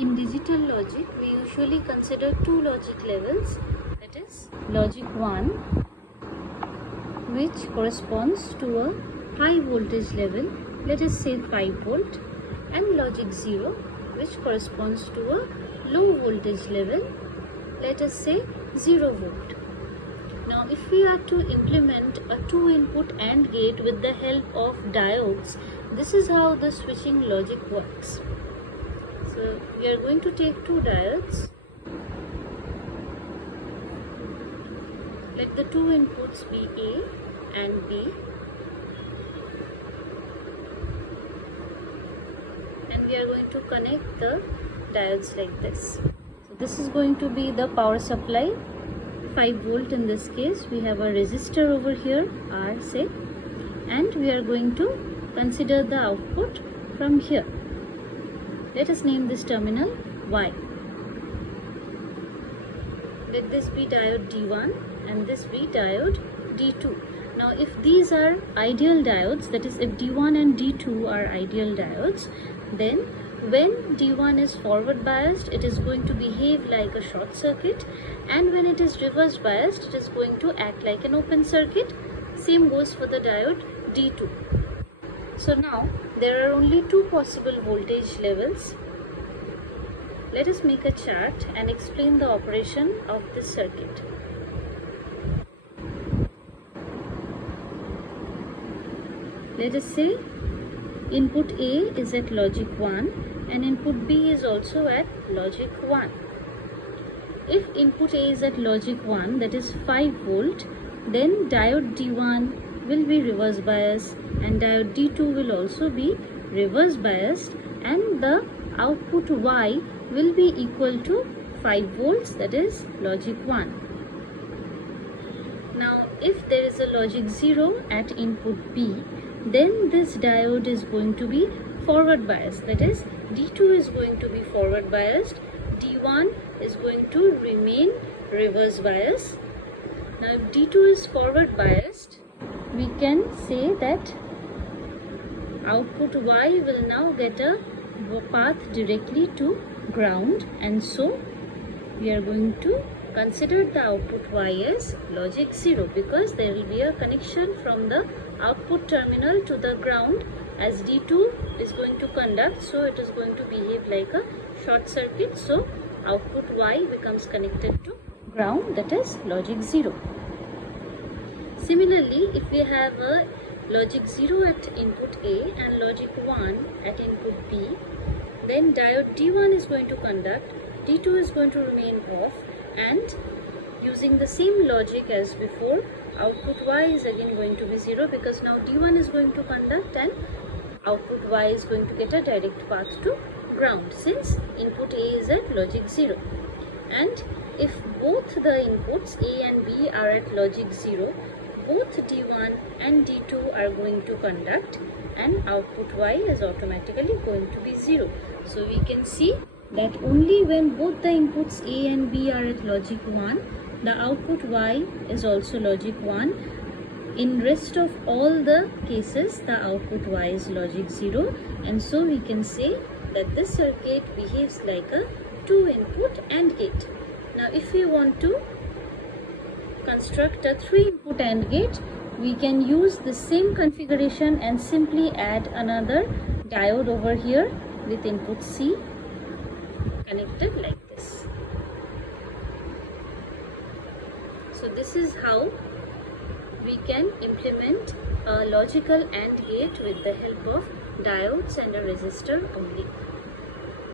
In digital logic, we usually consider two logic levels, that is logic 1, which corresponds to a high voltage level, let us say 5 volt, and logic 0, which corresponds to a low voltage level, let us say 0 volt. Now if we are to implement a 2-input AND gate with the help of diodes, this is how the switching logic works. So we are going to take two diodes. Let the two inputs be A and B, and we are going to connect the diodes like this. So this is going to be the power supply, 5 volt in this case. We have a resistor over here, R say, and we are going to consider the output from here. Let us name this terminal Y. Let this be diode D1 and this be diode D2. Now if these are ideal diodes, that is if D1 and D2 are ideal diodes, then when D1 is forward biased, it is going to behave like a short circuit, and when it is reverse biased, it is going to act like an open circuit. Same goes for the diode D2. So now there are only two possible voltage levels. Let us make a chart and explain the operation of this circuit. Let us say input A is at logic 1 and input B is also at logic 1. If input A is at logic 1, that is 5 volt, then diode D1 will be reverse biased and diode D2 will also be reverse biased, and the output Y will be equal to 5 volts, that is logic 1. Now if there is a logic 0 at input B, then this diode is going to be forward biased, that is D2 is going to be forward biased, D1 is going to remain reverse biased. Now if D2 is forward biased, we can say that output Y will now get a path directly to ground, and so we are going to consider the output Y as logic 0 because there will be a connection from the output terminal to the ground, as D2 is going to conduct, so it is going to behave like a short circuit, so output Y becomes connected to ground, that is logic 0. Similarly, if we have a logic 0 at input A and logic 1 at input B, then diode D1 is going to conduct, D2 is going to remain off, and using the same logic as before, output Y is again going to be 0 because now D1 is going to conduct and output Y is going to get a direct path to ground since input A is at logic 0. And if both the inputs A and B are at logic 0, both D1 and D2 are going to conduct and output Y is automatically going to be 0. So we can see that only when both the inputs A and B are at logic 1, the output Y is also logic 1. In rest of all the cases, the output Y is logic 0, and so we can say that this circuit behaves like a 2-input AND gate. Now if we want to construct a 3-input AND gate, we can use the same configuration and simply add another diode over here with input C connected like this. So this is how we can implement a logical AND gate with the help of diodes and a resistor only.